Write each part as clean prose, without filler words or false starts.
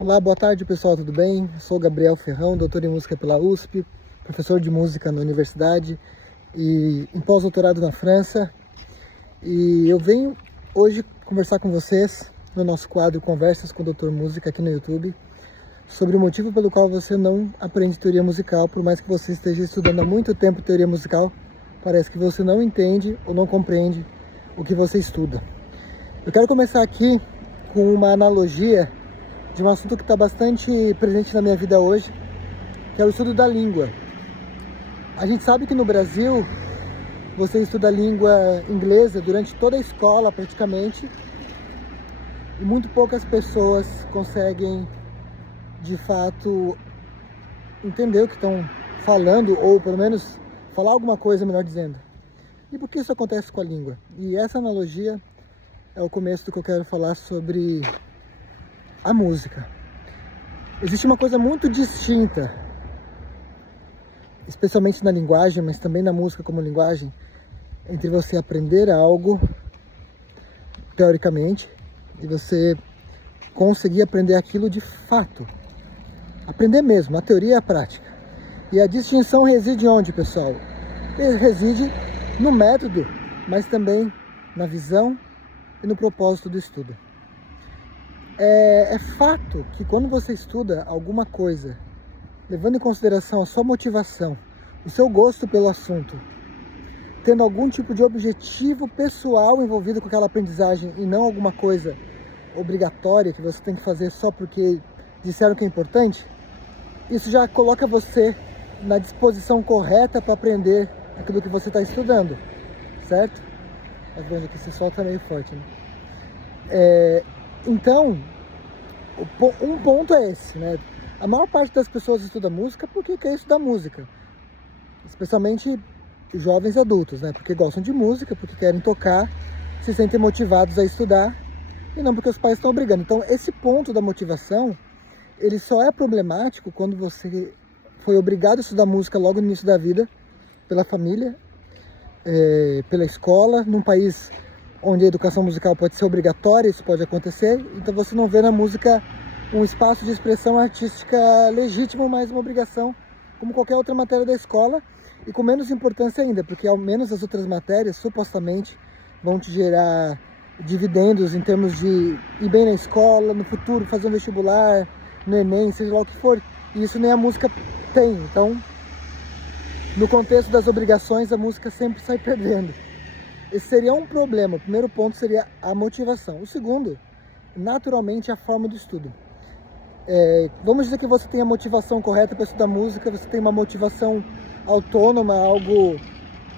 Olá, boa tarde pessoal, tudo bem? Sou Gabriel Ferrão, doutor em música pela USP, professor de música na universidade e em pós-doutorado na França. E eu venho hoje conversar com vocês no nosso quadro Conversas com o Doutor Música aqui no YouTube sobre o motivo pelo qual você não aprende teoria musical, por mais que você esteja estudando há muito tempo teoria musical, parece que você não entende ou não compreende o que você estuda. Eu quero começar aqui com uma analogia de um assunto que está bastante presente na minha vida hoje, que é o estudo da língua. A gente sabe que no Brasil você estuda a língua inglesa durante toda a escola praticamente, e muito poucas pessoas conseguem de fato entender o que estão falando, ou pelo menos falar alguma coisa, melhor dizendo. E por que isso acontece com a língua? E essa analogia é o começo do que eu quero falar sobre a música. Existe uma coisa muito distinta, especialmente na linguagem, mas também na música como linguagem, entre você aprender algo teoricamente e você conseguir aprender aquilo de fato. Aprender mesmo, a teoria e a prática. E a distinção reside onde, pessoal? Reside no método, mas também na visão e no propósito do estudo. É fato que quando você estuda alguma coisa, levando em consideração a sua motivação, o seu gosto pelo assunto, tendo algum tipo de objetivo pessoal envolvido com aquela aprendizagem e não alguma coisa obrigatória que você tem que fazer só porque disseram que é importante, isso já coloca você na disposição correta para aprender aquilo que você está estudando, certo? Tá vendo que esse sol tá meio forte, né? Então, um ponto é esse, né? A maior parte das pessoas estuda música porque quer estudar música, especialmente jovens adultos, né? Porque gostam de música, porque querem tocar, se sentem motivados a estudar e não porque os pais estão obrigando. Então, esse ponto da motivação, ele só é problemático quando você foi obrigado a estudar música logo no início da vida, pela família, pela escola, num país onde a educação musical pode ser obrigatória, isso pode acontecer, então você não vê na música um espaço de expressão artística legítimo, mas uma obrigação, como qualquer outra matéria da escola, e com menos importância ainda, porque ao menos as outras matérias, supostamente, vão te gerar dividendos em termos de ir bem na escola, no futuro, fazer um vestibular, no Enem, seja lá o que for, e isso nem a música tem. Então, no contexto das obrigações, a música sempre sai perdendo. Esse seria um problema. O primeiro ponto seria a motivação. O segundo, naturalmente, é a forma do estudo. Vamos dizer que você tem a motivação correta para estudar música, você tem uma motivação autônoma, algo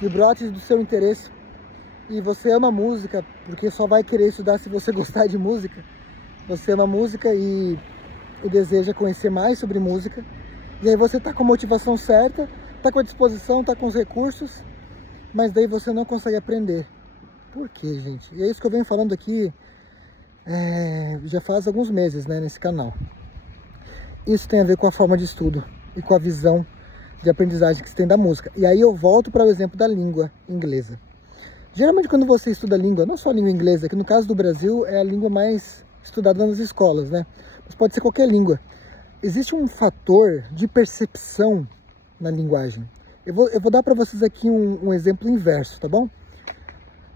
que brote do seu interesse, e você ama música, porque só vai querer estudar se você gostar de música. Você ama música e deseja conhecer mais sobre música, e aí você está com a motivação certa, está com a disposição, está com os recursos, mas daí você não consegue aprender. Por quê, gente? E é isso que eu venho falando aqui já faz alguns meses, né, nesse canal. Isso tem a ver com a forma de estudo e com a visão de aprendizagem que se tem da música. E aí eu volto para o exemplo da língua inglesa. Geralmente quando você estuda a língua, não só a língua inglesa, que no caso do Brasil é a língua mais estudada nas escolas, né? Mas pode ser qualquer língua. Existe um fator de percepção na linguagem. Eu vou dar para vocês aqui um exemplo inverso, tá bom?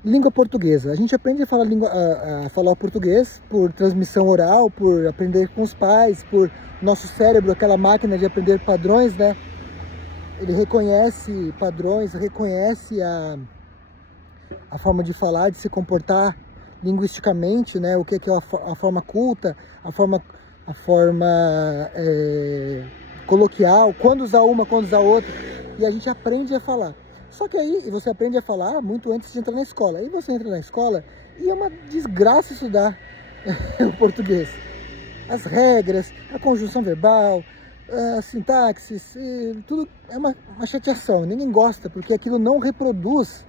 Língua portuguesa. A gente aprende a falar o português por transmissão oral, por aprender com os pais, por nosso cérebro, aquela máquina de aprender padrões, né? Ele reconhece padrões, reconhece a forma de falar, de se comportar linguisticamente, né? O que é a forma culta, a forma coloquial, quando usar uma, quando usar outra, e a gente aprende a falar. Só que aí você aprende a falar muito antes de entrar na escola. Aí você entra na escola e é uma desgraça estudar o português. As regras, a conjunção verbal, a sintaxe, tudo é uma chateação. Ninguém gosta, porque aquilo não reproduz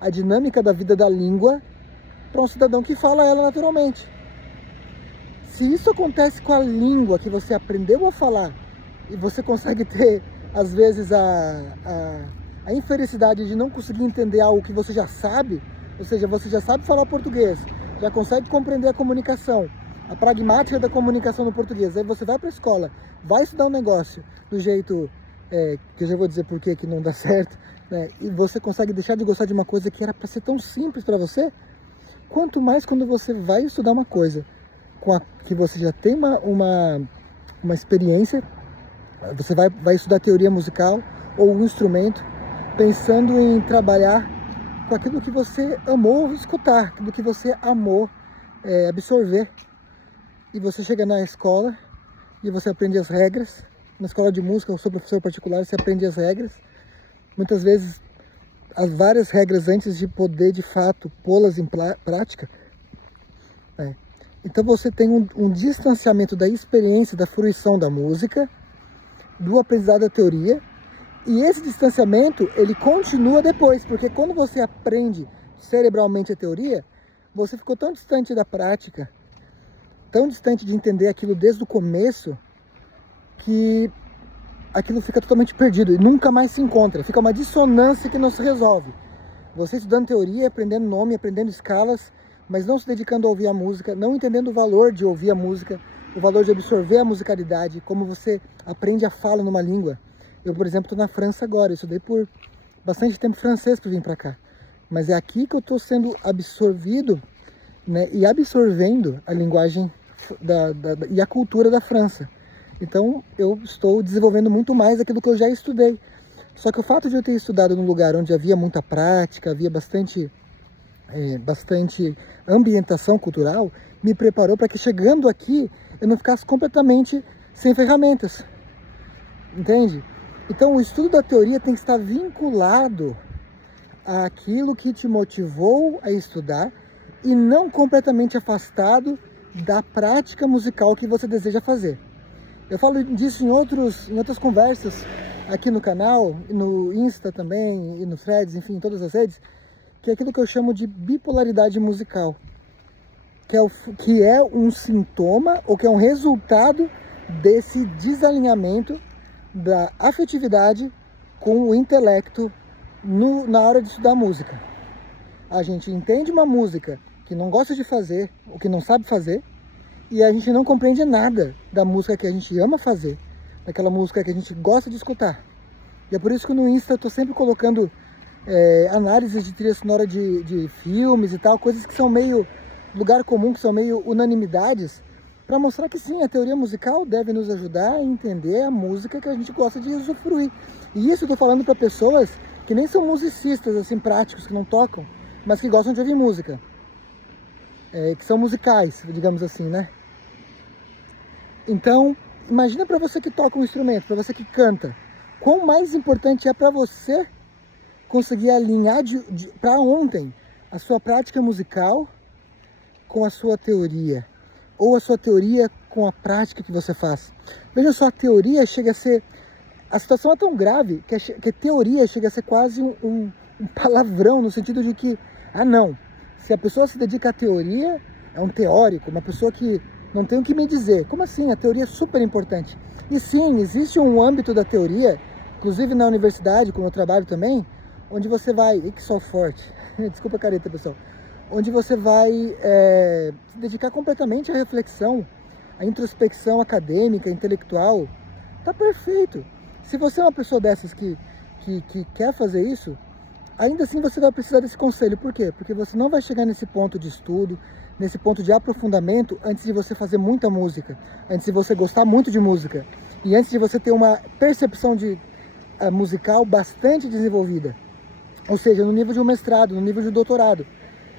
a dinâmica da vida da língua para um cidadão que fala ela naturalmente. Se isso acontece com a língua que você aprendeu a falar e você consegue ter, às vezes, a infelicidade de não conseguir entender algo que você já sabe, ou seja, você já sabe falar português, já consegue compreender a comunicação, a pragmática da comunicação no português. Aí você vai para a escola, vai estudar um negócio do jeito, que eu já vou dizer por que não dá certo, né? E você consegue deixar de gostar de uma coisa que era para ser tão simples para você, quanto mais quando você vai estudar uma coisa que você já tem uma experiência, você vai estudar teoria musical ou um instrumento, pensando em trabalhar com aquilo que você amou escutar, aquilo que você amou absorver. E você chega na escola e você aprende as regras. Na escola de música, o seu professor particular, você aprende as regras. Muitas vezes, as várias regras antes de poder, de fato, pô-las em prática. Então você tem um distanciamento da experiência, da fruição da música, do aprendizado da teoria. E esse distanciamento, ele continua depois, porque quando você aprende cerebralmente a teoria, você ficou tão distante da prática, tão distante de entender aquilo desde o começo, que aquilo fica totalmente perdido e nunca mais se encontra. Fica uma dissonância que não se resolve. Você estudando teoria, aprendendo nome, aprendendo escalas, mas não se dedicando a ouvir a música, não entendendo o valor de ouvir a música, o valor de absorver a musicalidade, como você aprende a fala numa língua. Eu, por exemplo, estou na França agora, eu estudei por bastante tempo francês para vir para cá. Mas é aqui que eu estou sendo absorvido, né, e absorvendo a linguagem e a cultura da França. Então eu estou desenvolvendo muito mais aquilo que eu já estudei. Só que o fato de eu ter estudado num lugar onde havia muita prática, havia bastante ambientação cultural, me preparou para que chegando aqui eu não ficasse completamente sem ferramentas. Entende? Então o estudo da teoria tem que estar vinculado àquilo que te motivou a estudar e não completamente afastado da prática musical que você deseja fazer. Eu falo disso em outras conversas aqui no canal, no Insta também, e no Threads, enfim, em todas as redes, que é aquilo que eu chamo de bipolaridade musical, que é um sintoma, ou que é um resultado desse desalinhamento da afetividade com o intelecto na hora de estudar música. A gente entende uma música que não gosta de fazer, ou que não sabe fazer, e a gente não compreende nada da música que a gente ama fazer, daquela música que a gente gosta de escutar. E é por isso que no Insta eu estou sempre colocando análises de trilha sonora de filmes e tal, coisas que são meio lugar comum, que são meio unanimidades, para mostrar que sim, a teoria musical deve nos ajudar a entender a música que a gente gosta de usufruir. E isso eu estou falando para pessoas que nem são musicistas, assim, práticos, que não tocam, mas que gostam de ouvir música. Que são musicais, digamos assim, né? Então, imagina para você que toca um instrumento, para você que canta, quão mais importante é para você conseguir alinhar para ontem a sua prática musical com a sua teoria, ou a sua teoria com a prática que você faz. Veja só, a teoria chega a ser... A situação é tão grave que a teoria chega a ser quase um palavrão, no sentido de que, não, se a pessoa se dedica à teoria, é um teórico, uma pessoa que não tem o que me dizer. Como assim? A teoria é super importante. E sim, existe um âmbito da teoria, inclusive na universidade, como eu trabalho também, onde você vai... que sol forte. Desculpa a careta, pessoal. Onde você vai se dedicar completamente à reflexão, à introspecção acadêmica, intelectual. Tá perfeito. Se você é uma pessoa dessas que quer fazer isso, ainda assim você vai precisar desse conselho. Por quê? Porque você não vai chegar nesse ponto de estudo, nesse ponto de aprofundamento, antes de você fazer muita música, antes de você gostar muito de música, e antes de você ter uma percepção musical bastante desenvolvida. Ou seja, no nível de um mestrado, no nível de um doutorado.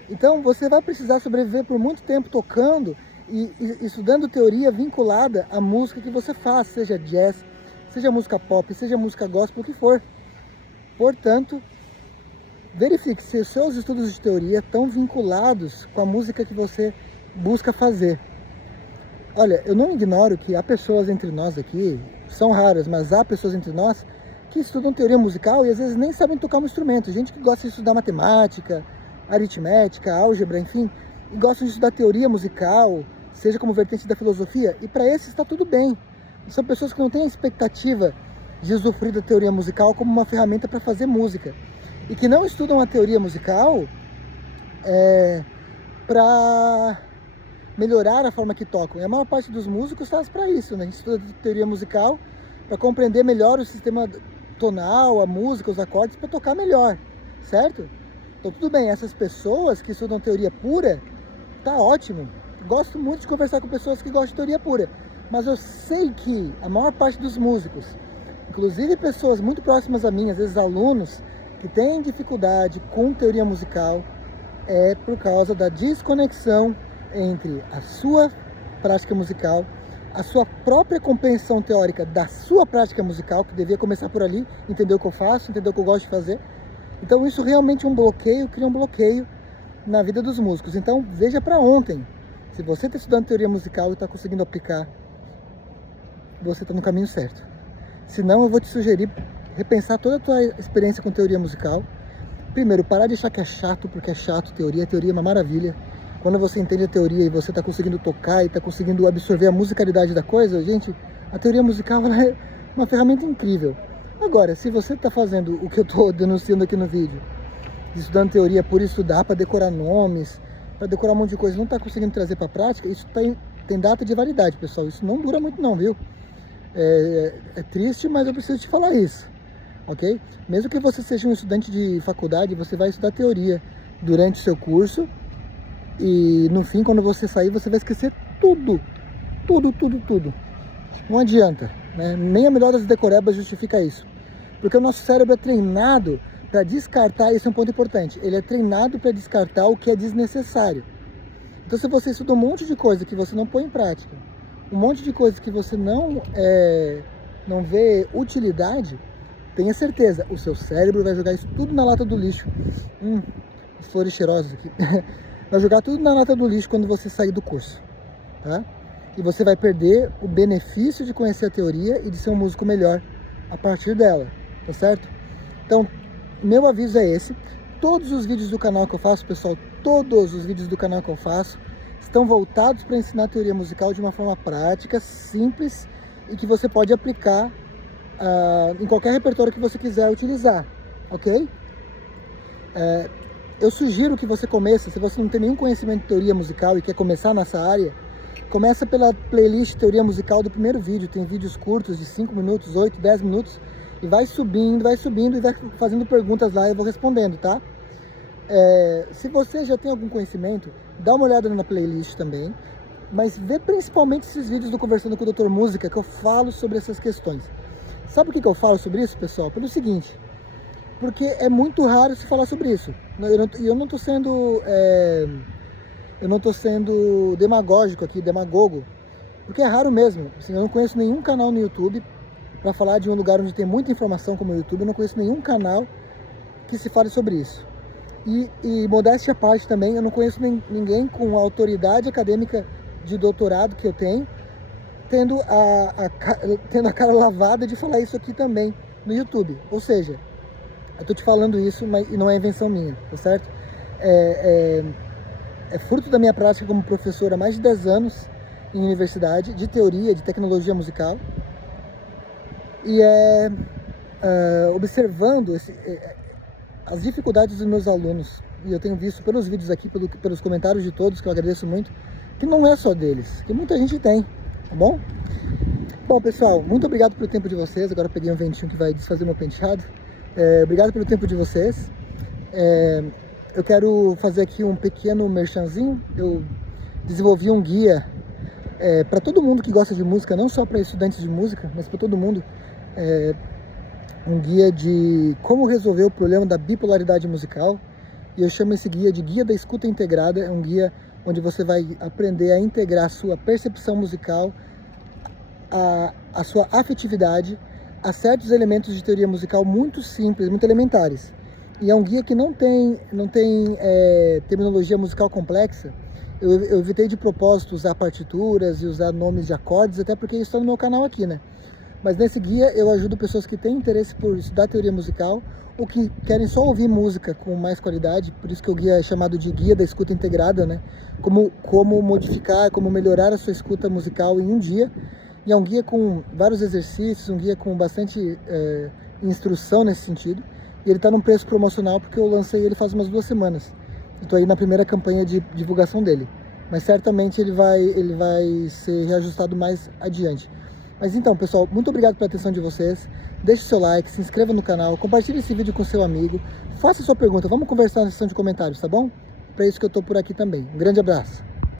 Então você vai precisar sobreviver por muito tempo tocando e estudando teoria vinculada à música que você faz, seja jazz, seja música pop, seja música gospel, o que for. Portanto, verifique se os seus estudos de teoria estão vinculados com a música que você busca fazer. Olha, eu não ignoro que há pessoas entre nós aqui, são raras, mas há pessoas entre nós que estudam teoria musical e às vezes nem sabem tocar um instrumento. Gente que gosta de estudar matemática, aritmética, álgebra, enfim, e gostam de estudar teoria musical, seja como vertente da filosofia, e para esses está tudo bem. São pessoas que não têm a expectativa de usufruir da teoria musical como uma ferramenta para fazer música, e que não estudam a teoria musical para melhorar a forma que tocam. E a maior parte dos músicos faz para isso, né? A gente estuda teoria musical para compreender melhor o sistema tonal, a música, os acordes, para tocar melhor, certo? Então tudo bem, essas pessoas que estudam teoria pura, tá ótimo. Gosto muito de conversar com pessoas que gostam de teoria pura, mas eu sei que a maior parte dos músicos, inclusive pessoas muito próximas a mim, às vezes alunos, que têm dificuldade com teoria musical, é por causa da desconexão entre a sua prática musical, a sua própria compreensão teórica da sua prática musical, que devia começar por ali, entender o que eu faço, entender o que eu gosto de fazer. Então isso realmente é um bloqueio, cria um bloqueio na vida dos músicos. Então veja para ontem, se você está estudando teoria musical e está conseguindo aplicar, você está no caminho certo. Se não, eu vou te sugerir repensar toda a tua experiência com teoria musical. Primeiro, parar de achar que é chato, porque é chato teoria. A teoria é uma maravilha. Quando você entende a teoria e você está conseguindo tocar e está conseguindo absorver a musicalidade da coisa, gente, a teoria musical ela é uma ferramenta incrível. Agora, se você está fazendo o que eu estou denunciando aqui no vídeo, estudando teoria por estudar, para decorar nomes, para decorar um monte de coisa, não está conseguindo trazer para a prática, isso tem data de validade, pessoal. Isso não dura muito não, viu? É triste, mas eu preciso te falar isso, ok? Mesmo que você seja um estudante de faculdade, você vai estudar teoria durante o seu curso e no fim, quando você sair, você vai esquecer tudo. Não adianta, né? Nem a melhor das decorebas justifica isso. Porque o nosso cérebro é treinado para descartar, esse é um ponto importante, ele é treinado para descartar o que é desnecessário. Então se você estuda um monte de coisa que você não põe em prática, um monte de coisa que você não vê utilidade, tenha certeza, o seu cérebro vai jogar isso tudo na lata do lixo. As flores cheirosas aqui. Vai jogar tudo na lata do lixo quando você sair do curso, tá? E você vai perder o benefício de conhecer a teoria e de ser um músico melhor a partir dela, tá certo? Então, meu aviso é esse. Todos os vídeos do canal que eu faço, pessoal, todos os vídeos do canal que eu faço estão voltados para ensinar teoria musical de uma forma prática, simples e que você pode aplicar em qualquer repertório que você quiser utilizar, ok? Eu sugiro que você comece, se você não tem nenhum conhecimento de teoria musical e quer começar nessa área, começa pela playlist Teoria Musical do primeiro vídeo. Tem vídeos curtos de 5 minutos, 8, 10 minutos e vai subindo e vai fazendo perguntas lá e eu vou respondendo, tá? Se você já tem algum conhecimento, dá uma olhada na playlist também, mas vê principalmente esses vídeos do Conversando com o Dr. Música que eu falo sobre essas questões. Sabe por que eu falo sobre isso, pessoal? Pelo seguinte, porque é muito raro se falar sobre isso. Eu não estou sendo demagógico aqui, demagogo, porque é raro mesmo. Assim, eu não conheço nenhum canal no YouTube para falar de um lugar onde tem muita informação como o YouTube. Eu não conheço nenhum canal que se fale sobre isso. E modéstia à parte também, eu não conheço ninguém com a autoridade acadêmica de doutorado que eu tenho, tendo a cara lavada de falar isso aqui também no YouTube. Ou seja, eu tô te falando isso, mas não é invenção minha, tá certo? É fruto da minha prática como professor há mais de 10 anos em universidade, de teoria, de tecnologia musical. E observando as dificuldades dos meus alunos, e eu tenho visto pelos vídeos aqui, pelos comentários de todos, que eu agradeço muito, que não é só deles, que muita gente tem, tá bom? Bom, pessoal, muito obrigado pelo tempo de vocês. Agora eu peguei um ventinho que vai desfazer meu penteado. Obrigado pelo tempo de vocês. Eu quero fazer aqui um pequeno merchanzinho. Eu desenvolvi um guia para todo mundo que gosta de música, não só para estudantes de música, mas para todo mundo. Um guia de como resolver o problema da bipolaridade musical. E eu chamo esse guia de Guia da Escuta Integrada. É um guia onde você vai aprender a integrar a sua percepção musical, a sua afetividade, a certos elementos de teoria musical muito simples, muito elementares. E é um guia que não tem terminologia musical complexa. Eu evitei de propósito usar partituras e usar nomes de acordes, até porque isso está no meu canal aqui, né? Mas nesse guia eu ajudo pessoas que têm interesse por estudar teoria musical ou que querem só ouvir música com mais qualidade. Por isso que o guia é chamado de Guia da Escuta Integrada, né? Como modificar, como melhorar a sua escuta musical em um dia. E é um guia com vários exercícios, um guia com bastante instrução nesse sentido. E ele está num preço promocional porque eu lancei ele faz umas 2 semanas. Estou aí na primeira campanha de divulgação dele. mas certamente ele vai ser reajustado mais adiante. Mas então, pessoal, muito obrigado pela atenção de vocês. Deixe seu like, se inscreva no canal, compartilhe esse vídeo com seu amigo, faça sua pergunta, vamos conversar na seção de comentários, tá bom? Para isso que eu tô por aqui também. Um grande abraço.